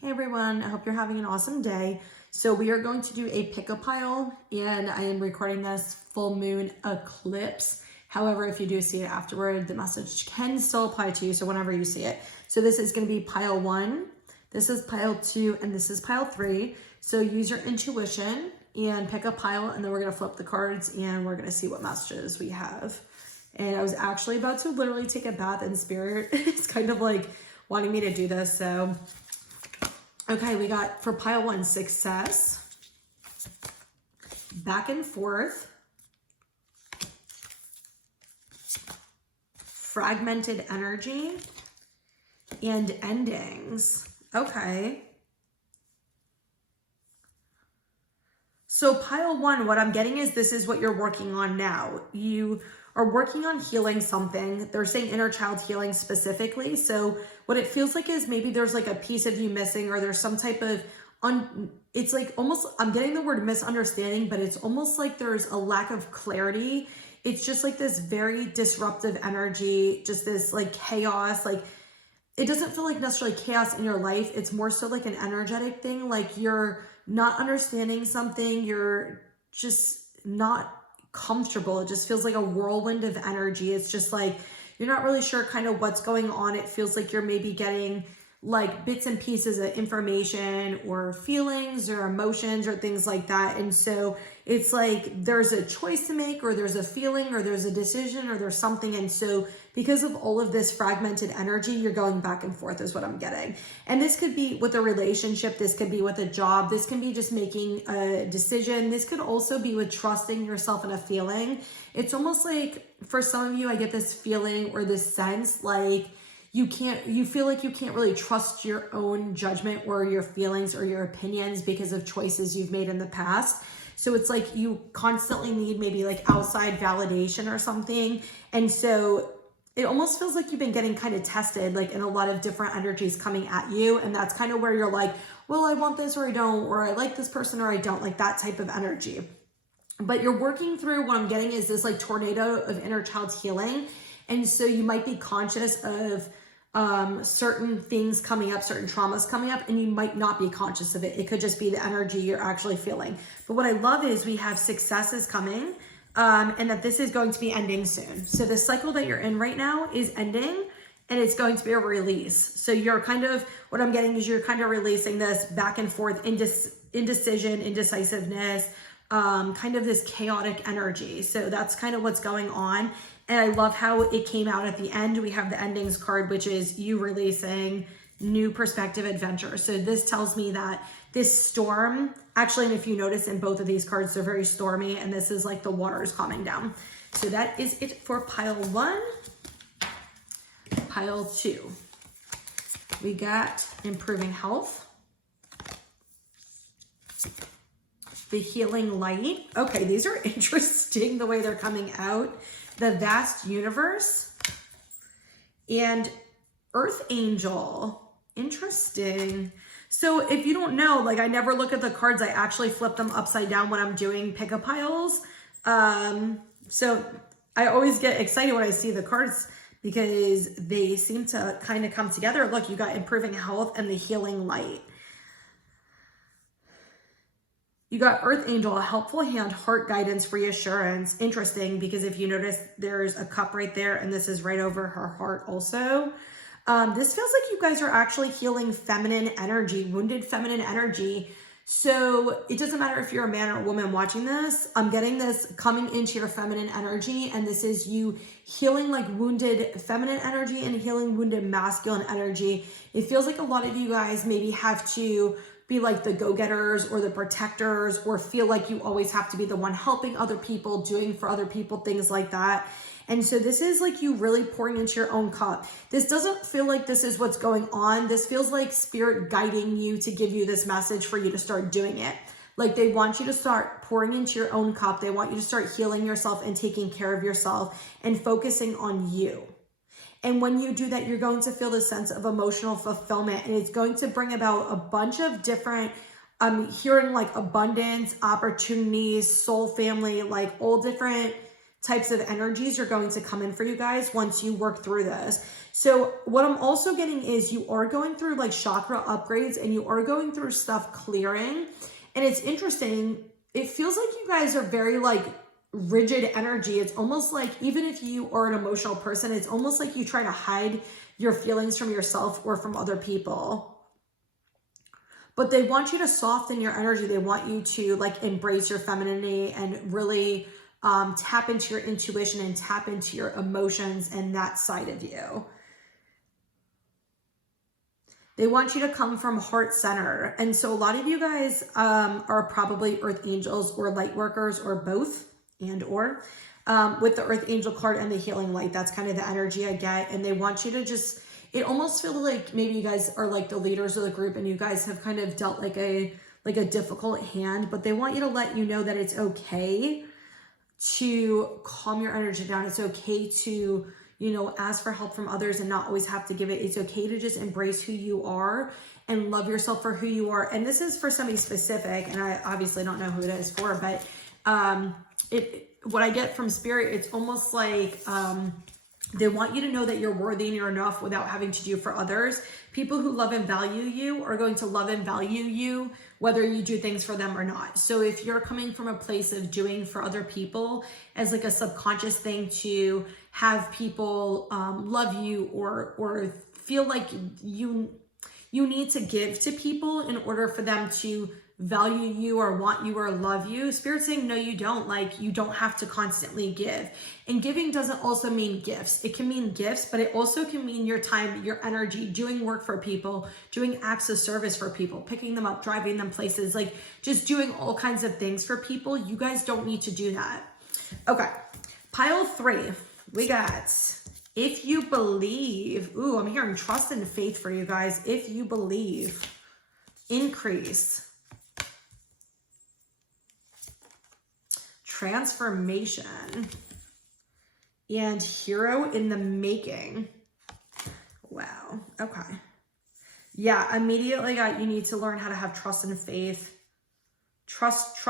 Hey everyone, I hope you're having an awesome day. So we are going to do a pick-a pile, and I am recording this full moon eclipse. However, if you do see it afterward, the message can still apply to you, so whenever you see it. So this is going to be pile 1, this is pile 2, and this is pile 3. So use your intuition and pick a pile, and then we're going to flip the cards and we're going to see what messages we have. And I was actually about to literally take a bath in spirit. It's kind of like wanting me to do this, so... Okay, we got for pile 1, success, back and forth, fragmented energy, and endings. Okay. So pile 1, what I'm getting is this is what you're working on now. You are working on healing something. They're saying inner child healing specifically. So what it feels like is maybe there's like a piece of you missing, or there's some type of, it's like almost, I'm getting the word misunderstanding, but it's almost like there's a lack of clarity. It's just like this very disruptive energy, just this like chaos, like it doesn't feel like necessarily chaos in your life. It's more so like an energetic thing. Like you're not understanding something. You're just not comfortable. It just feels like a whirlwind of energy. It's just like, you're not really sure kind of what's going on. It feels like you're maybe getting like bits and pieces of information or feelings or emotions or things like that. And so it's like there's a choice to make, or there's a feeling, or there's a decision, or there's something. And so because of all of this fragmented energy, you're going back and forth is what I'm getting. And this could be with a relationship. This could be with a job. This can be just making a decision. This could also be with trusting yourself in a feeling. It's almost like for some of you, I get this feeling or this sense like you feel like you can't really trust your own judgment or your feelings or your opinions because of choices you've made in the past. So it's like you constantly need maybe like outside validation or something. And so it almost feels like you've been getting kind of tested, like in a lot of different energies coming at you. And that's kind of where you're like, well, I want this or I don't, or I like this person or I don't, like that type of energy. But you're working through, what I'm getting is this like tornado of inner child healing. And so you might be conscious of certain things coming up, certain traumas coming up, and you might not be conscious of it. It could just be the energy you're actually feeling. But what I love is we have successes coming, and that this is going to be ending soon. So the cycle that you're in right now is ending, and it's going to be a release. So you're kind of, what I'm getting is you're kind of releasing this back and forth indecision, indecisiveness, kind of this chaotic energy. So that's kind of what's going on. And I love how it came out at the end. We have the endings card, which is you releasing new perspective adventure. So this tells me that this storm, actually, and if you notice in both of these cards, they're very stormy, and this is like the water is calming down. So that is it for pile 1. Pile 2. We got improving health, the healing light. Okay, these are interesting the way they're coming out. The vast universe, and earth angel. Interesting. So if you don't know, like I never look at the cards. I actually flip them upside down when I'm doing pick-a piles. So I always get excited when I see the cards because they seem to kind of come together. Look, you got improving health and the healing light. You got Earth Angel, a helpful hand, heart guidance, reassurance. Interesting, because if you notice, there's a cup right there, and this is right over her heart also. This feels like you guys are actually healing feminine energy, wounded feminine energy. So it doesn't matter if you're a man or a woman watching this. I'm getting this coming into your feminine energy, and this is you healing like wounded feminine energy and healing wounded masculine energy. It feels like a lot of you guys maybe have to be like the go-getters or the protectors, or feel like you always have to be the one helping other people, doing for other people, things like that. And so this is like you really pouring into your own cup. This doesn't feel like this is what's going on. This feels like spirit guiding you to give you this message for you to start doing it. Like they want you to start pouring into your own cup. They want you to start healing yourself and taking care of yourself and focusing on you. And when you do that, you're going to feel this sense of emotional fulfillment, and it's going to bring about a bunch of different, hearing like abundance, opportunities, soul family, like all different types of energies are going to come in for you guys once you work through this. So what I'm also getting is you are going through like chakra upgrades and you are going through stuff clearing. And it's interesting. It feels like you guys are very like rigid energy. It's almost like even if you are an emotional person, it's almost like you try to hide your feelings from yourself or from other people. But they want you to soften your energy. They want you to like embrace your femininity and really tap into your intuition and tap into your emotions and that side of you. They want you to come from heart center. And so a lot of you guys are probably earth angels or light workers or both and or with the earth angel card and the healing light. That's kind of the energy I get. And they want you to just, it almost feels like maybe you guys are like the leaders of the group and you guys have kind of dealt like a difficult hand, but they want you to let you know that it's okay to calm your energy down. It's okay to, you know, ask for help from others and not always have to give it. It's okay to just embrace who you are and love yourself for who you are. And this is for somebody specific, and I obviously don't know who it is for, but what I get from spirit, it's almost like they want you to know that you're worthy and you're enough without having to do for others. People who love and value you are going to love and value you whether you do things for them or not. So if you're coming from a place of doing for other people as like a subconscious thing to have people love you or feel like you need to give to people in order for them to value you or want you or love you, Spirit's saying, no, you don't. Like, you don't have to constantly give. And giving doesn't also mean gifts. It can mean gifts, but it also can mean your time, your energy, doing work for people, doing acts of service for people, picking them up, driving them places, like just doing all kinds of things for people. You guys don't need to do that. Okay, pile 3, we got, if you believe, ooh, I'm hearing trust and faith for you guys. If you believe, increase, transformation, and hero in the making. Wow. Okay. Yeah, immediately got, you need to learn how to have trust and faith. Trust.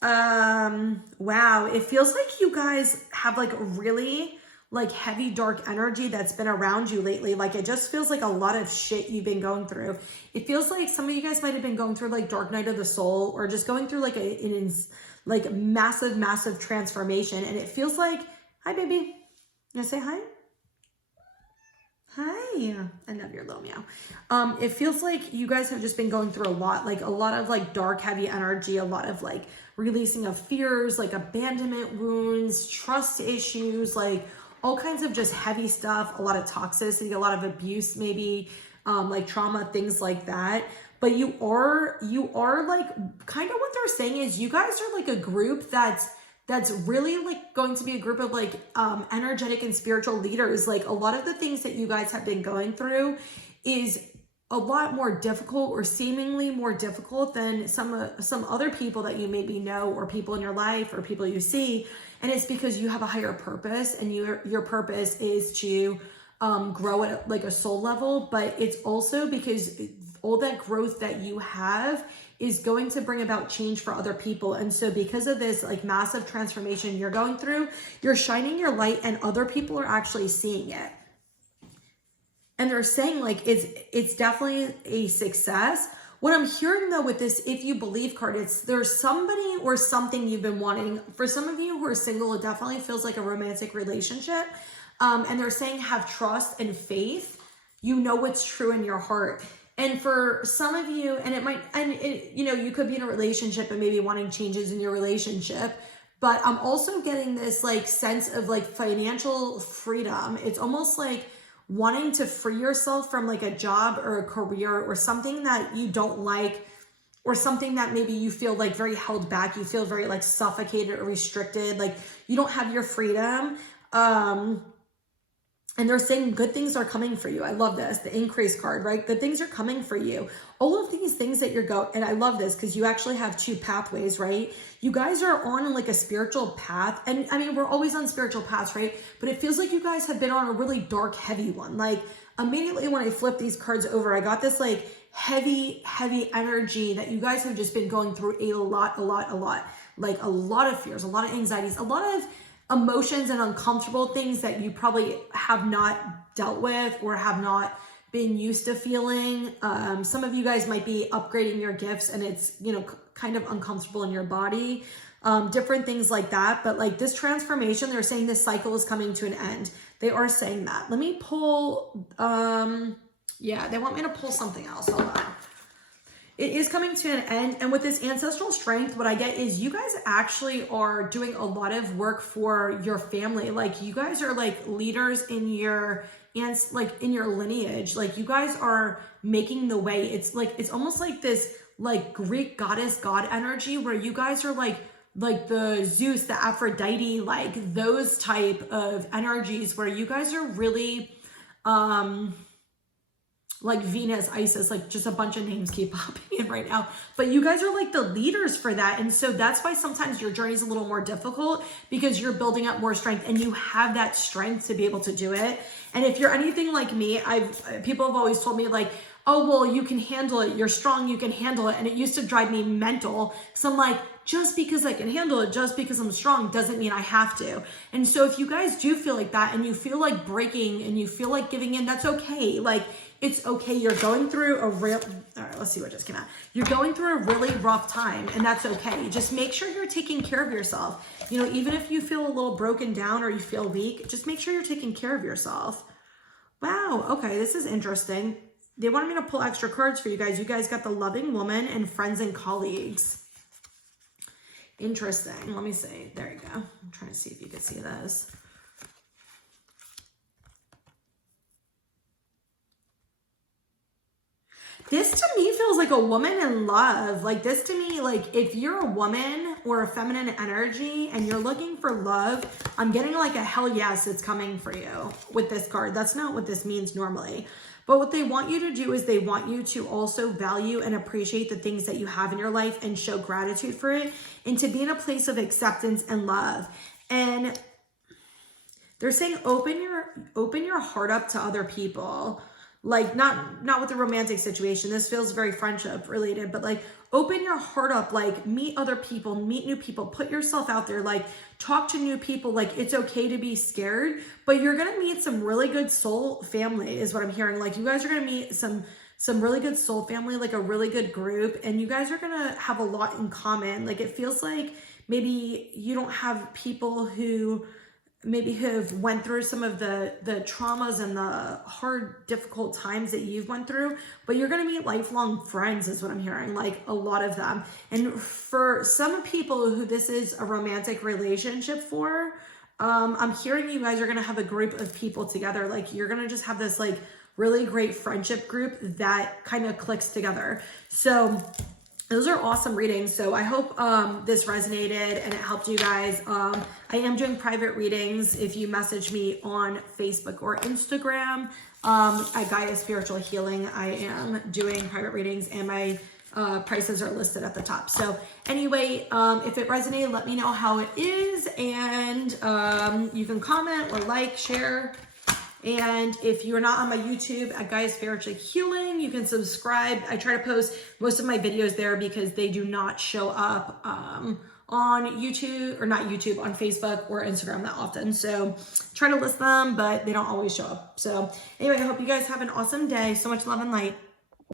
Wow. It feels like you guys have like really like heavy dark energy that's been around you lately. Like it just feels like a lot of shit you've been going through. It feels like some of you guys might have been going through like dark night of the soul or just going through like like massive transformation. And it feels like, hi baby, you gonna say hi? Hi, I love your little meow. It feels like you guys have just been going through a lot of like dark, heavy energy, a lot of like releasing of fears, like abandonment wounds, trust issues, like all kinds of just heavy stuff, a lot of toxicity, a lot of abuse, maybe like trauma, things like that. But you are like, kind of what they're saying is you guys are like a group that's really like going to be a group of like energetic and spiritual leaders. Like a lot of the things that you guys have been going through is a lot more difficult or seemingly more difficult than some other people that you maybe know or people in your life or people you see. And it's because you have a higher purpose and your purpose is to grow at like a soul level, but it's also because all that growth that you have is going to bring about change for other people. And so because of this like massive transformation you're going through, you're shining your light and other people are actually seeing it. And they're saying like, it's definitely a success. What I'm hearing though with this, if you believe card, there's somebody or something you've been wanting. For some of you who are single, it definitely feels like a romantic relationship. And they're saying have trust and faith. You know what's true in your heart. And for some of you, you know, you could be in a relationship and maybe wanting changes in your relationship, but I'm also getting this like sense of like financial freedom. It's almost like wanting to free yourself from like a job or a career or something that you don't like, or something that maybe you feel like very held back. You feel very like suffocated or restricted. Like you don't have your freedom. And they're saying good things are coming for you. I love this, the increase card, right? Good things are coming for you. All of these things that you're going, and I love this because you actually have 2 pathways, right? You guys are on like a spiritual path. And I mean, we're always on spiritual paths, right? But it feels like you guys have been on a really dark, heavy one. Like immediately when I flip these cards over, I got this like heavy energy that you guys have just been going through a lot. like a lot of fears, a lot of anxieties, a lot of emotions and uncomfortable things that you probably have not dealt with or have not been used to feeling. Some of you guys might be upgrading your gifts and it's, you know, kind of uncomfortable in your body, different things like that. But like this transformation, they're saying this cycle is coming to an end. They are saying that. Let me pull, yeah, they want me to pull something else. Hold on. It is coming to an end. And with this ancestral strength, what I get is you guys actually are doing a lot of work for your family. Like you guys are like leaders in your, and like in your lineage, like you guys are making the way. It's like, it's almost like this like Greek goddess god energy where you guys are like the Zeus, the Aphrodite, like those type of energies where you guys are really, like Venus, Isis, like just a bunch of names keep popping in right now. But you guys are like the leaders for that. And so that's why sometimes your journey is a little more difficult because you're building up more strength and you have that strength to be able to do it. And if you're anything like me, people have always told me like, oh, well, you can handle it. You're strong. You can handle it. And it used to drive me mental. So I'm like, just because I can handle it, just because I'm strong doesn't mean I have to. And so if you guys do feel like that and you feel like breaking and you feel like giving in, that's okay. Like, it's okay. You're going through a real, all right, let's see what just came out. You're going through a really rough time and that's okay. Just make sure you're taking care of yourself. You know, even if you feel a little broken down or you feel weak, just make sure you're taking care of yourself. Wow. Okay. This is interesting. They wanted me to pull extra cards for you guys. You guys got the loving woman and friends and colleagues. Interesting. Let me see. There you go. I'm trying to see if you can see this. This to me feels like a woman in love. Like this to me, like if you're a woman or a feminine energy and you're looking for love, I'm getting like a hell yes, it's coming for you with this card. That's not what this means normally. But what they want you to do is they want you to also value and appreciate the things that you have in your life and show gratitude for it and to be in a place of acceptance and love. And they're saying open your heart up to other people. Like not with the romantic situation. This feels very friendship related, but like open your heart up, like meet other people, meet new people, put yourself out there, like talk to new people. Like it's okay to be scared, but you're going to meet some really good soul family is what I'm hearing. Like you guys are going to meet some really good soul family, like a really good group. And you guys are going to have a lot in common. Like it feels like maybe you don't have people who maybe have went through some of the traumas and the hard, difficult times that you've went through, but you're going to meet lifelong friends is what I'm hearing, like a lot of them. And for some people who this is a romantic relationship for, I'm hearing you guys are going to have a group of people together. Like you're going to just have this like really great friendship group that kind of clicks together. So those are awesome readings. So I hope this resonated and it helped you guys. I am doing private readings. If you message me on Facebook or Instagram at Gaia Spiritual Healing, I am doing private readings and my prices are listed at the top. So anyway, if it resonated, let me know how it is. And you can comment or like, share. And if you're not on my YouTube at Gaia Spiritual Healing, you can subscribe. I try to post most of my videos there because they do not show up on YouTube, or not YouTube, on Facebook or Instagram that often. So try to list them, but they don't always show up. So anyway, I hope you guys have an awesome day. So much love and light.